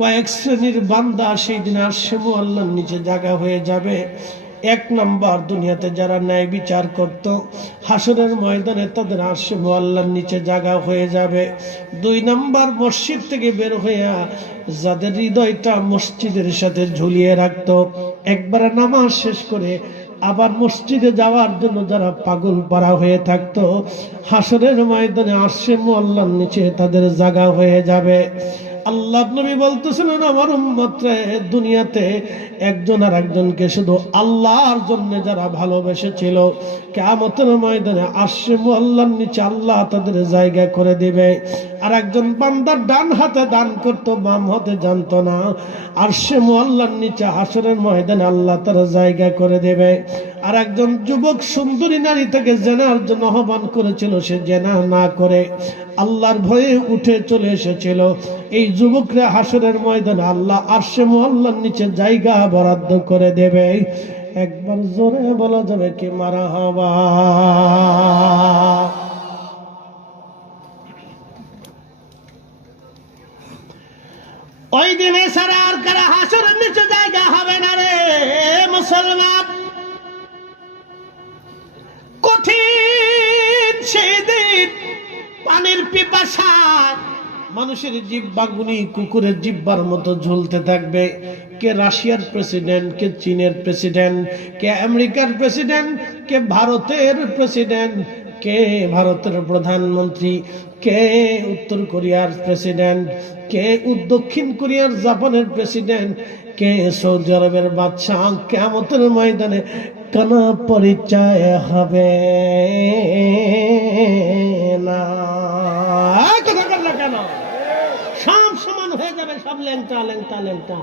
কয়েক শ্রেণীর বান্দা সেই দিন আরশে মুআল্লার নিচে জায়গা হয়ে যাবে। এক নাম্বার, দুনিয়াতে যারা ন্যায় বিচার করত, হাসরের ময়দানে তাদের আরশে মুআল্লার নিচে জায়গা হয়ে যাবে। 2 নাম্বার, মসজিদ থেকে বের হইয়া যাদের হৃদয়টা মসজিদের সাথে ঝুলিয়ে রাখতো, একবারে নামাজ শেষ করে আবার মসজিদে যাওয়ার জন্য যারা পাগল পারা হয়ে থাকতো, হাসরের ময়দানে আরশে মুআল্লার নিচে তাদের জায়গা হয়ে যাবে। আল্লাহ নবী বলতেছিলেন, আমার উম্মতরে দুনিয়াতে একজন আর একজনকে শুধু আল্লাহর জন্য যারা ভালোবেসেছিল, কিয়ামতের ময়দানে আরশে মুআল্লার নিচে আল্লাহ তাদের জায়গা করে দিবে। আর একজন বান্দা ডান হাতে দান করত, বাম হাতে জানতো না, আরশে মুআল্লার নিচে হাসরের ময়দানে আল্লাহ তার জায়গা করে দেবে। আর একজন যুবক সুন্দরী নারী থেকে জেনার জন্য আহ্বান করেছিল, সে জেনা না করে আল্লাহর ভয়ে উঠে চলে এসেছিল, এই যুবকরা হাসরের ময়দানে আল্লাহ আরশে মুআল্লার নিচে জায়গা বরাদ্দ করে দেবে। একবার জোরে বলা যাবে কি মারহাবা। ওই দিনে সারা আর কারা হাসরের নিচে জায়গা হবে না রে মুসলমান। কঠিন সেই দিন, পানির পিপাসা মানুষের জিহ্বাগুলি কুকুরের জিহ্বার মতো ঝুলতে থাকবে। কে রাশিয়ার প্রেসিডেন্ট, কে চীনের প্রেসিডেন্ট, কে আমেরিকার প্রেসিডেন্ট, কে ভারতের প্রেসিডেন্ট, কে ভারতের প্রধানমন্ত্রী, কে উত্তর কোরিয়ার প্রেসিডেন্ট, কে দক্ষিণ কোরিয়ার জাপানের প্রেসিডেন্ট, কে সৌদি আরবের বাদশাহ, কিয়ামতের ময়দানে কোন পরিচয় হবে না। কথা বল না কেন? সব সমান হয়ে যাবে, সব ল্যাংটা ল্যাংটা ল্যাংটা,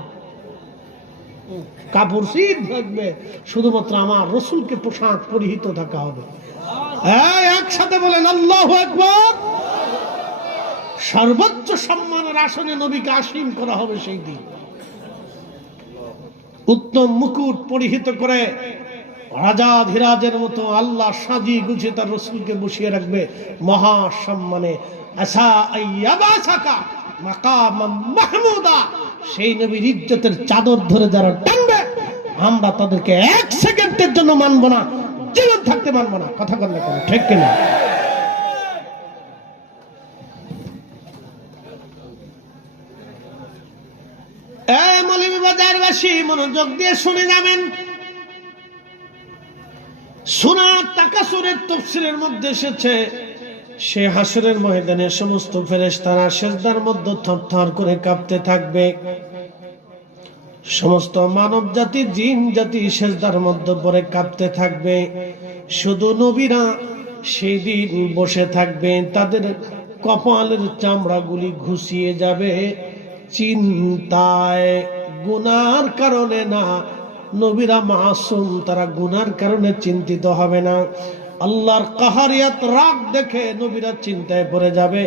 কাপড় শীত থাকবে, শুধুমাত্র আমার রসুলকে পোশাক পরিহিত থাকা হবে। একসাথে বলেন আল্লাহু আকবার। সর্বোচ্চ সম্মানের আসনে নবীকে আসীন করা হবে সেই দিন। উত্তম মুকুট পরিহিত করে রাজা ধীরাজের মতো আল্লাহ সাজিয়ে গুছিয়ে তার রসুলকে বসিয়ে রাখবে মহা সম্মানে। আসা আইয়াবাসাকা মাকামাম মাহমুদা, সেই নবীর ইজ্জতের চাদর ধরে যারা টানবে, আমরা তাদেরকে 1 সেকেন্ডের জন্য মানব না, জীবন থাকতে মানব না। কথা বললে কেন? ঠিক কিনা? মৌলভীবাজারবাসী মনোযোগ দিয়ে শুনে যাবেন। সূরা তাকাসুরের তাফসীরের মধ্যে এসেছে, সে হাসরের ময়দানে সমস্ত ফেরেশতারা সিজদার মধ্যে থরথর করে কাঁপতে থাকবে। সমস্ত মানব জাতি, জিন জাতি সিজদার মধ্যে পড়ে কাঁপতে থাকবে। শুধু নবীরা সেই দিন বসে থাকবে, তাদের কপালের চামড়াগুলি ঘুষিয়ে যাবে চিন্তায়। গুনার কারণে না, নবীরা মাসুম, তারা গুনার কারণে চিন্তিত হবে না। আল্লাহর কাহারিয়াত রাগ দেখে নবীরা চিন্তায় পড়ে যাবে,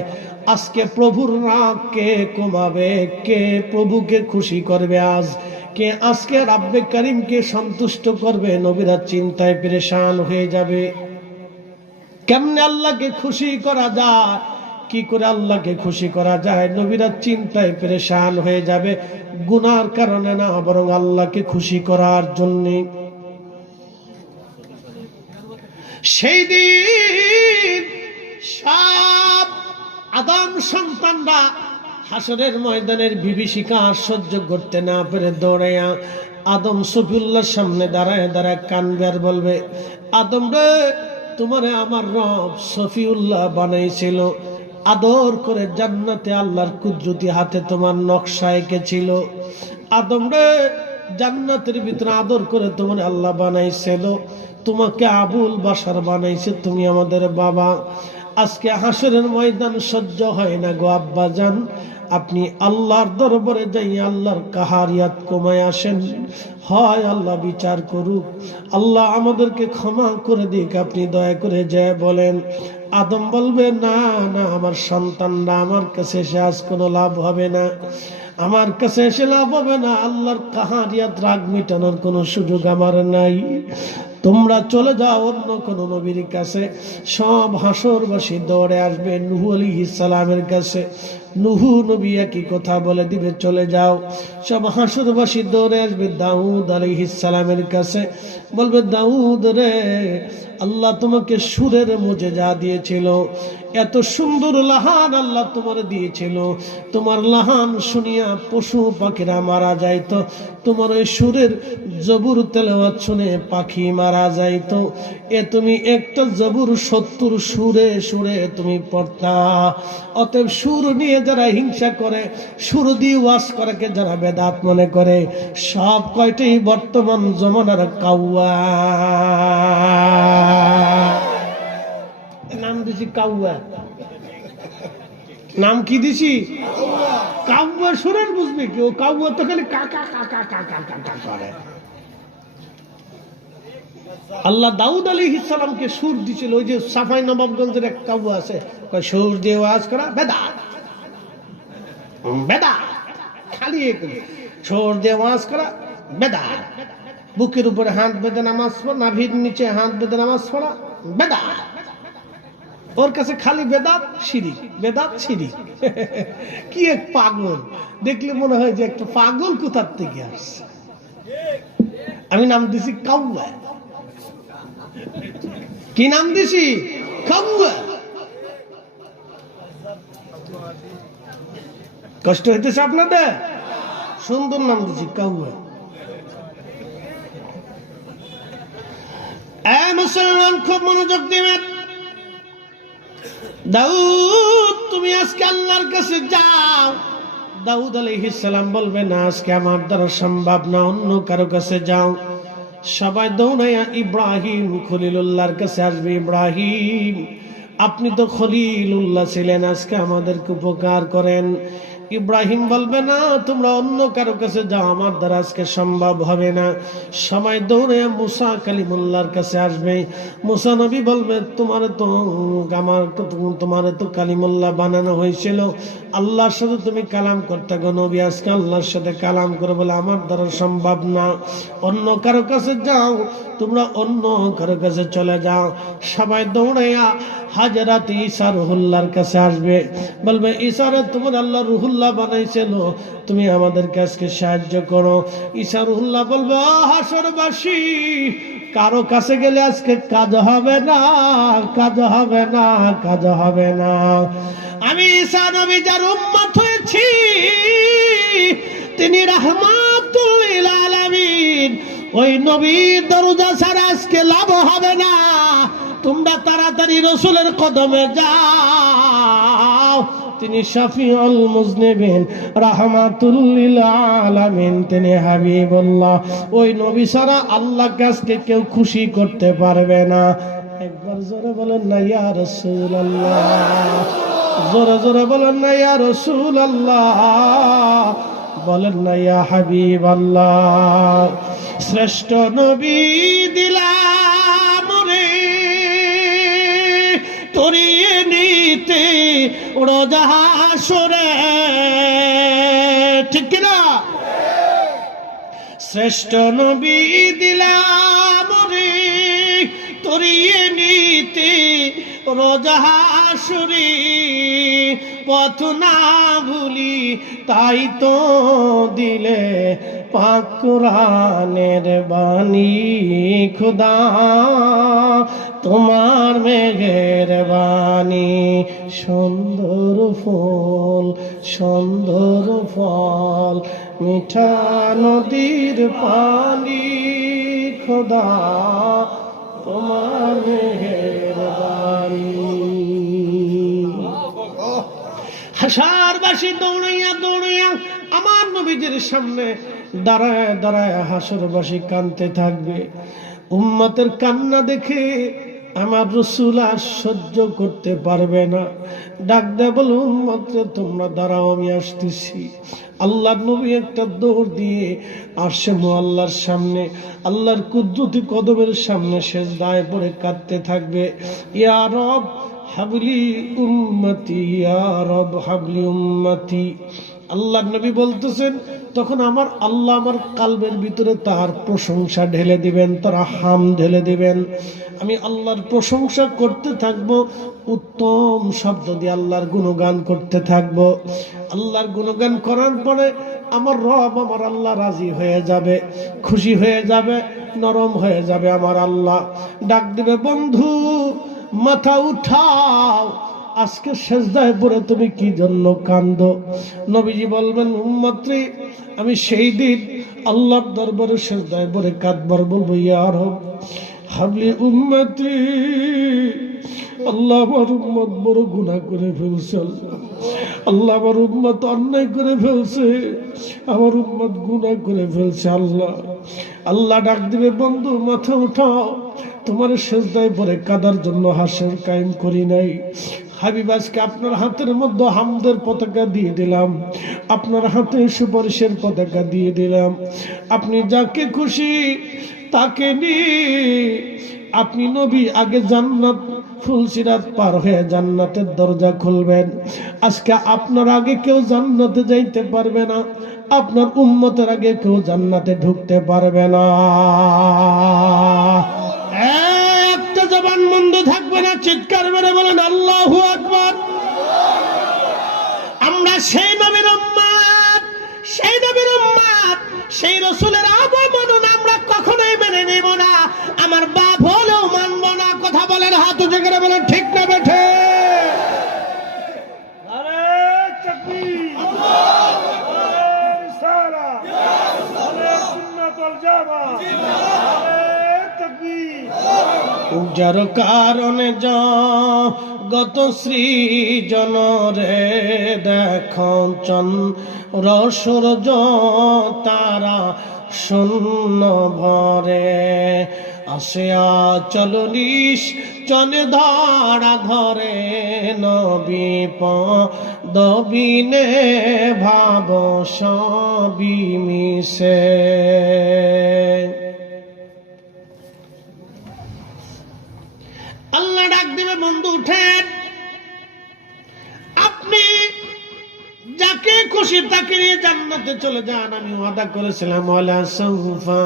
আজকে প্রভুর রাগ কে কমাবে, কে প্রভুকে খুশি করবে, আজ কে আজকে রাব্বে কারীমকে সন্তুষ্ট করবে। নবীরা চিন্তায় পেরেশান হয়ে যাবে। কেমনে আল্লাহকে খুশি করা যায়, কি করে আল্লাহকে খুশি করা যায়? নবীরা চিন্তায় পেরেশান হয়ে যাবে, গুনার কারণে না, বরং আল্লাহকে খুশি করার জন্য। সেই দিন সব আদম সন্তানরা হাসরের ময়দানের বিভীষিকা সহ্য করতে না পেরে দৌড়াইয়া আদম সফিউল্লাহর সামনে দাঁড়ায় দাঁড়ায় কানবে আর বলবে, আদম রে, তোমারে আমার রব সফিউল্লাহ বানাইছিল, আদর করে জান্নাতে আল্লাহর কুদরতি হাতে তোমার নকশা এঁকেছিল। আদম রে, জান্নাতের ভিতরে আদর করে তোমার আল্লাহ বানাইছিল, তোমাকে আবুল বাশার বানাইছে, তুমি আমাদের বাবা। আজকে হাসরের ময়দান সহ্য হয় না গো আব্বা জান, আপনি আল্লাহর দরবারে যাই আল্লাহর কাহারিয়াত কমায় আসেন, হয় আল্লাহ বিচার করুক, আল্লাহ আমাদেরকে ক্ষমা করে দিক, আপনি দয়া করে যায় বলেন। আদম বলবে, না না, আমার সন্তানরা আমার কাছে এসে আজ কোনো লাভ হবে না, আমার কাছে এসে লাভ হবে না, আল্লাহর কাহারিয়াত রাগ মিটানোর কোনো সুযোগ আমার নাই, তোমরা চলে যাও অন্য কোন নবীর কাছে। সব হাসরবাসী দৌড়ে আসবে নূহ আলাইহিস সালামের কাছে। নুহু নবী একই কথা বলে দিবে, চলে যাও। সব হাসরবাসী দৌড়ে আসবে দাউদ আলাইহিস সালামের কাছে, বলবে দাউদ রে, আল্লাহ তোমাকে সুরের মুজেজা দিয়েছিল, এত সুন্দর লাহান আল্লাহ তোমার দিয়েছিল, তোমার লাহান শুনিয়া পশু পাখিরা মারা যাইতো, তোমার ওই সুরের জবুর তেলাওয়াত শুনে পাখি মারা যাইতো, তুমি একটা জবুর 70 সুরে সুরে তুমি পড়তা। অতএব সুর নিয়ে যারা হিংসা করে, সুর দিয়ে ওয়াজ করাকে যারা বেদাত মনে করে, সব কয়টাই বর্তমান জমানার কাউয়া। নাম দিছি কাউয়া। নাম কি দিছি? কাউয়া। সুরের বুঝবে কি? ও কাউয়া তো খালি কাকা কাকা কাকা কাকা করে। আল্লাহ দাউদ আলাইহিস সালামকে সুর দিছিল। ওই যে সাফাই নবাবগঞ্জের এক কাউয়া আছে, কয় সুর দিয়ে ওয়াজ করা বেদাত, বেদাত, খালি সুর দিয়ে ওয়াজ করা বেদাত। বুকের উপরে হাত বেঁধে নামাজ পড়া, নাভির নিচে হাত বেঁধে নামাজ পড়া বেদাত। ওর কাছে খালি বেদাত শিরিক, বেদাত শিরিক। কি এক পাগল! দেখলে মনে হয় যে একটা পাগল কোথার থেকে আসছে। আমি নাম দিছি কাউয়া। কি নাম দিছি? কাউয়া। কষ্ট হইতেছে আপনাদের? সুন্দর নাম দিছি কাউয়া। মুসলমান খুব মনোযোগ দিবেন। দাউদ তুমি আজকে আল্লাহর কাছে যাও। দাউদ আলাইহিস সালাম বলবে না, আজকে আমার দ্বারা সম্ভব না, অন্য কারো কাছে যাও। সবাই দৌড়াইয়া ইব্রাহিম খলিলুল্লাহর কাছে আসবে। ইব্রাহিম, আপনি তো খলিলুল্লাহ ছিলেন, আজকে আমাদেরকে উপকার করেন। ইব্রাহিম বলবে না, তোমরা অন্য কারো কাছে যাও, আমার দ্বারা আজকে সম্ভব হবে না। সবাই দৌড়ে মুসা কালিমুল্লাহর কাছে আসবে। মুসা নবী বলবে, তোমার তো কালিমুল্লাহ বানানো হয়েছিল, আল্লাহর সাথে তুমি কালাম করতে গো নবী, আজকে আল্লাহর সাথে কালাম করে বলে আমার দ্বারা সম্ভব না, অন্য কারো কাছে যাও, তোমরা অন্য কারো কাছে চলে যাও। সবাই দৌড়াইয়া হাজরাত ঈসা রুহুল্লাহর কাছে আসবে। বলবে, ঈসা রে, তোমার আল্লাহ রুহুল্লাহ বানাইছিল, তুমি আমাদের কাছে সাহায্য করো। ঈসা রুহুল্লাহ বলবে, হাসরবাসী, কারো কাছে গেলে আজকে কাজ হবে না, কাজ হবে না, কাজ হবে না। আমি ঈসা নবী যার উম্মত হয়েছি, তিনি রাহমাতুল লিল আলামিন, ওই নবীর দরজা ছাড়া আজকে লাভ হবে না। তোমরা তাড়াতাড়ি রাসূলের কদমে যাও, তিনি শাফিউল মুজনিবিন, রাহমাতুল লিল আলামিন, তিনি হাবিবুল্লাহ। ওই নবী ছাড়া আল্লাহকে আজকে কেউ খুশি করতে পারবে না। একবার জোরে বলেন না ইয়া রাসূলুল্লাহ, জোরে জোরে বলেন না ইয়া রাসূলুল্লাহ, বলেন না ইয়া হাবিবাল্লাহ। শ্রেষ্ঠ নবী দিলাম রে তরিয়ে নিতে রোজা হাসরে, ঠিক কিনা? শ্রেষ্ঠ নবী দিলাম রে তরিয়ে নিতে রোজা হাসরে, পথ না ভুলি তাই তো দিলে পাক কুরআনের বাণী, খুদা তোমার মেঘের বাণী। সুন্দর ফুল সুন্দর ফল, মিঠা নদীর পানি, খুদা তোমার মেঘের বাণী। হাসরবাসী দৌড়াইয়া দৌড়াইয়া আমার নবীজির সামনে দাঁড়ায় দাঁড়ায় হাসরবাসী কাঁদতে থাকবে। উম্মতের কান্না দেখে আমার রাসূল আর সহ্য করতে পারবে না। ডাক দেয়, বলে, উম্মত রে, তোমরা দাঁড়াও, আমি আসতেছি। আল্লাহর নবী একটা দৌড় দিয়ে আরশে মুআল্লার সামনে, আল্লাহর কুদরতি কদমের সামনে সেজদায় পড়ে কাঁদতে থাকবে। ইয়া রব হাবলি উম্মতি, ইয়া রব হাবলি উম্মতি। আল্লাহর নবী বলতেছেন, তখন আমার আল্লাহ আমার কালবের ভিতরে তার প্রশংসা ঢেলে দিবেন, তার হাম ঢেলে দিবেন। আমি আল্লাহর প্রশংসা করতে থাকবো, উত্তম শব্দ দিয়ে আল্লাহর গুণগান করতে থাকবো। আল্লাহর গুণগান করার পরে আমার রব, আমার আল্লাহ রাজি হয়ে যাবে, খুশি হয়ে যাবে, নরম হয়ে যাবে। আমার আল্লাহ ডাক দিবে, বন্ধু মাথা উঠাও, আজকে সেজদায় পড়ে তুমি কি জন্য কান্দো? নবীজি বলবেন, উম্মতরে আমি সেই দিন আল্লাহর দরবারে সেজদায় পড়ে কাঁদবার বলবো, ইয়া রব হাবলি উম্মতি, আল্লাহ আমার উম্মত বড় গুনাহ করে ফেলছে, আল্লাহ আমার উম্মত অন্যায় করে ফেলছে, আমার উম্মত গুনাহ করে ফেলছে। আল্লাহ আল্লাহ ডাক দিবে, বন্ধু মাথা উঠাও, তোমার সেজদায় পড়ে কাদার জন্য হাসর কায়েম করি নাই। হাবিব আজকে আপনার হাতের মধ্যে হামদের পতাকা দিয়ে দিলাম, আপনার হাতে সুপারিশের পতাকা দিয়ে দিলাম। আপনি যাকে খুশি তাকে নিয়ে আপনি নবী আগে জান্নাত ফুলসিরাত পার হয়ে জান্নাতের দরজা খুলবেন। আজকে আপনার আগে কেউ জান্নাতে যাইতে পারবে না, আপনার উম্মতের আগে কেউ জান্নাতে ঢুকতে পারবে না। একটা জবান বন্ধ থাকবে না, চিৎকার মেরে বলেন আল্লাহু আকবার। আমরা সেই নবীর উম্মত, সেই নবীর উম্মত, সেই রাসূলের অবমাননা আমরা কখনোই মেনে নেব না, আমার বাপ হলেও মানব না। কথা বলেন, হাত উঁচু করে বলেন, ঠিক না বেঠে? আরে তাকবীর, আরে রিসালাত, আরে সুন্নাত ওয়াল জামাত, আরে তাকবীর। উজার কারণে জগত সৃজন রে দেখন চন্দ্র সূর্য তারা শূন্য ভরে, আসিয়া চলনিস চনে ধরা ধরে, নবী পদবিনে ভাব সবই মিশে। আল্লাহ ডাক দিবে, বন্ধু উঠেন, আপনি যাকে খুশি তাকে নিয়ে জান্নাতে চলে যান। আমি ওয়াদা করেছিলাম, ওয়ালা সাউফা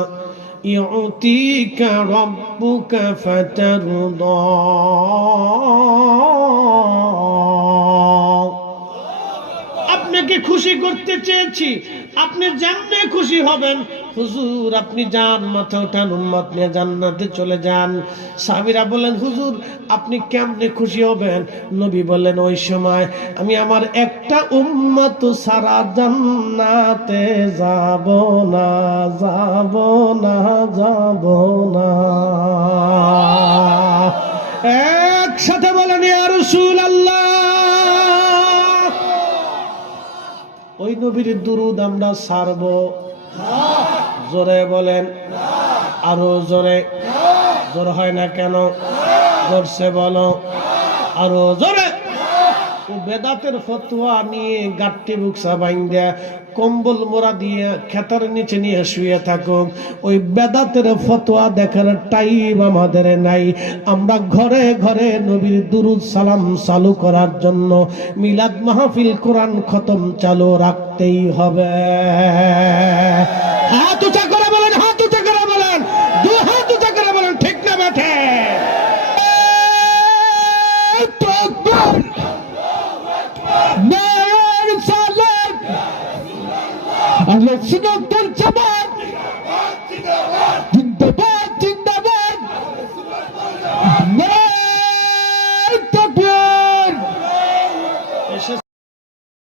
ইউতিকা রাব্বুকা ফাতারদা। আপনাকে খুশি করতে চেয়েছি, আপনি যেমনে খুশি হবেন। হুজুর আপনি যান, মাথা উঠান, উম্মত নিয়ে জান্নাতে চলে যান। সাহাবীরা বলেন, হুজুর আপনি কেমনে খুশি হবেন? নবী বলেন, ওই সময় আমি আমার একটা উম্মত সারা জান্নাতে যাব না, যাব না, যাব না। একসাথে বলেন, ইয়া রাসূলুল্লাহ। ওই নবীর দুরূদ আমরা ছাড়বো? জোরে বলেন, আরো জোরে। জোর হয় না কেন? জোরসে বলো, আরো জোরে। ও বেদাতের ফতোয়া নিয়ে গাট্টি বুকসা বাইন্দা কম্বল মোড়া দিয়ে খেতার নিচে নিয়ে শুয়ে থাকুক, ওই বেদাতের ফতোয়া দেখার টাইম আমাদের নাই। আমরা ঘরে ঘরে নবীর দুরূদ সালাম চালু করার জন্য মিলাদ মাহফিল, কোরআন খতম চালু রাখতেই হবে। হাত উঁচা করে বলেন, হাত উঁচা করে বলেন, দু হাত উঁচা করে বলেন, ঠিক না বেঠে? নারায়ে রিসালাত, আহলে সুন্নাত ওয়াল জামাত।